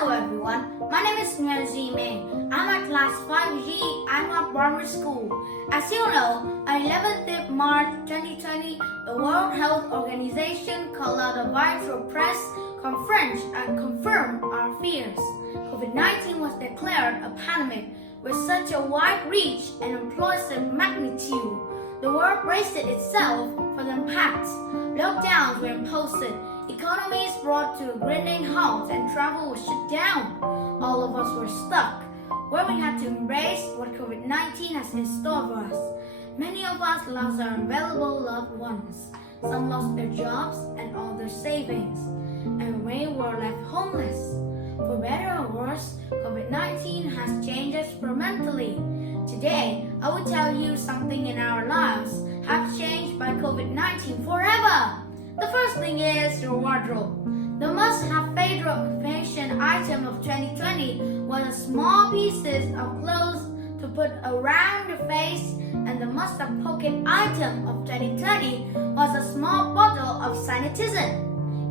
Hello everyone, my name is Minh. I'm at class 5G Anwar Primary School. As you know, on 11th March 2020, the World Health Organization called out a virtual press conference and confirmed our fears. COVID-19 was declared a pandemic with such a wide reach and explosive magnitude. The world braced itself for the impact. Lockdowns were imposed, economies brought to a grinding halt, and travel was shut down. All of us were stuck, where we had to embrace what COVID-19 has in store for us. Many of us lost our invaluable loved ones. Some lost their jobs and all their savings, and we were left homeless. For better or worse, COVID-19 has changed us permanently. Today, I will tell you something in our lives have changed by COVID-19 forever. The first thing is your wardrobe. The must-have fashion item of 2020 was a small pieces of clothes to put around your face, and the must-have pocket item of 2020 was a small bottle of sanitizer.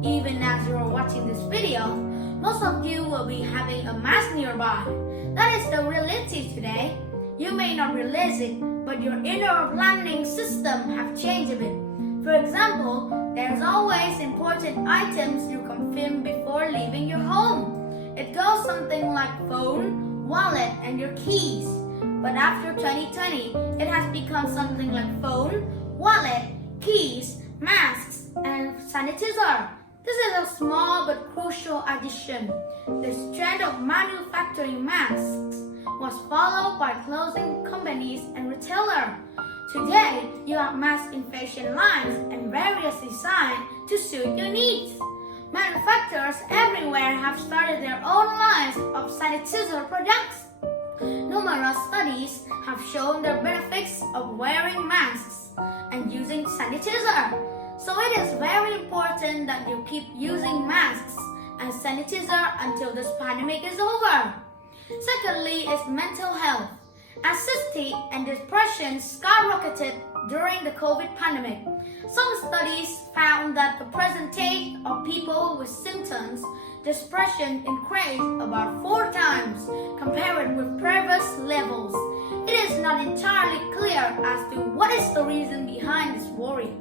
Even as you are watching this video, most of you will be having a mask nearby. That is the reality today. You may not realize it, but your inner planning system have changed a bit. For example, there's always important items you confirm before leaving your home. It goes something like phone, wallet, and your keys. But after 2020, it has become something like phone, wallet, keys, masks, and sanitizer. This is a small but crucial addition. The trend of manufacturing masks was followed by clothing companies and retailers. Today, you have mask in fashion lines and various designs to suit your needs. Manufacturers everywhere have started their own lines of sanitizer products. Numerous studies have shown the benefits of wearing masks and using sanitizer. So it is very important that you keep using masks and sanitizer until this pandemic is over. Secondly is mental health. Anxiety and depression skyrocketed during the COVID pandemic. Some studies found that the percentage of people with symptoms depression increased about 4 times compared with previous levels. It is not entirely clear as to what is the reason behind this worry,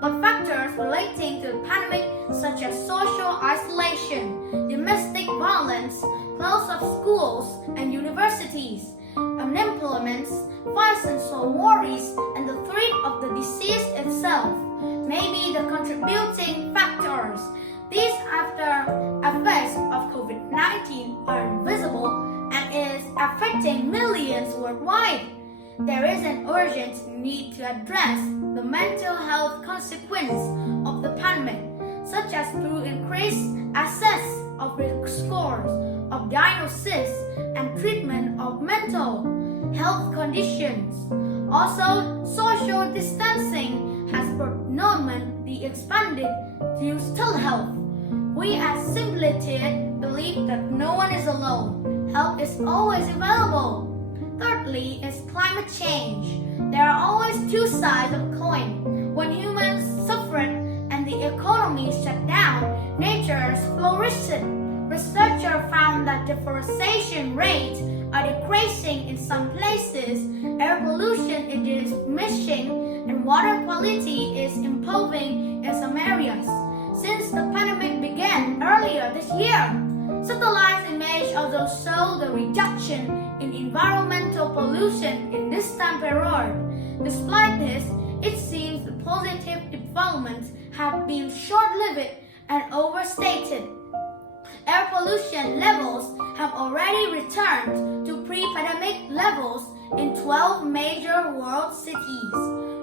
but factors relating to the pandemic such as social isolation, domestic violence, close of schools and universities, unemployment, financial worries, and the threat of the disease itself may be the contributing factors. These after effects of COVID-19 are invisible and is affecting millions worldwide. There is an urgent need to address the mental health consequence of the pandemic, such as through increased access of risk scores, of diagnosis and treatment of mental health conditions. Also, social distancing has predominantly expanded to use telehealth. We as Simplicity believe that no one is alone. Help is always available. Thirdly is climate change. There are always two sides of a coin. When humans suffered and the economy shut down, nature flourished. Researchers found that deforestation rates are decreasing in some places, air pollution is diminishing, and water quality is improving in some areas. Since the pandemic began earlier this year, satellite images also show the reduction in environmental pollution in this time period. Despite this, it seems the positive developments have been short-lived and overstated. Air pollution levels have already returned to pre-pandemic levels in 12 major world cities.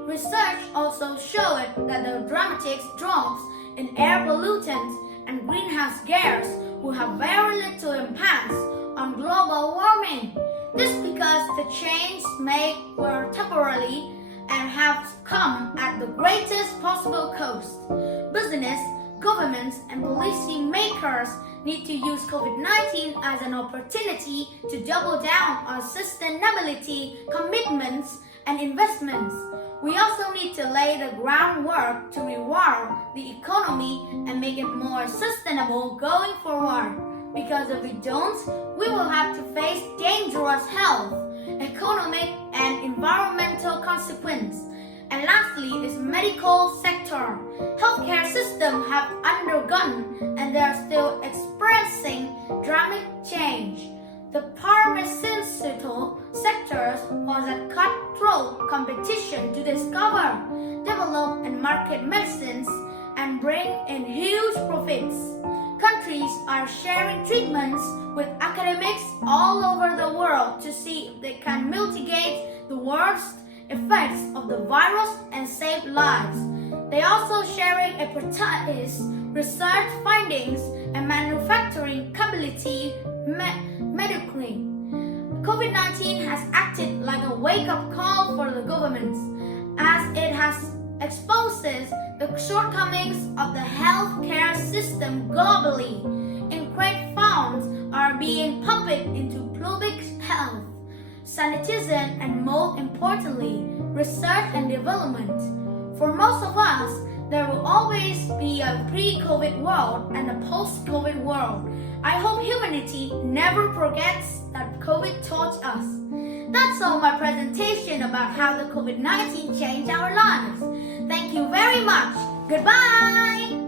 Research also showed that the dramatic drops in air pollutants and greenhouse gas will have very little impact on global warming. This because the changes made were temporary and have come at the greatest possible cost. Business, governments, and policy makers need to use COVID-19 as an opportunity to double down on sustainability commitments and investments. We also need to lay the groundwork to reward the economy and make it more sustainable going forward. because if we don't, we will have to face dangerous health, economic, and environmental consequences. And lastly is medical sector. Healthcare systems have undergone and they are still experiencing dramatic change. The pharmaceutical sector was a cutthroat competition to discover, develop, and market medicines and bring in huge profits. Countries are sharing treatments with academics all over the world to see if they can mitigate the worst effects of the virus and save lives. They also sharing expertise, research findings, and manufacturing capability medically. COVID-19 has acted like a wake-up call for the governments, as it has exposes the shortcomings of the healthcare system globally. Increased funds are being pumped into public health, sanitation, and most importantly, research and development. For most of us, there will always be a pre-COVID world and a post-COVID world. I hope humanity never forgets that COVID taught us. That's all my presentation about how the COVID-19 changed our lives. Thank you very much. Goodbye!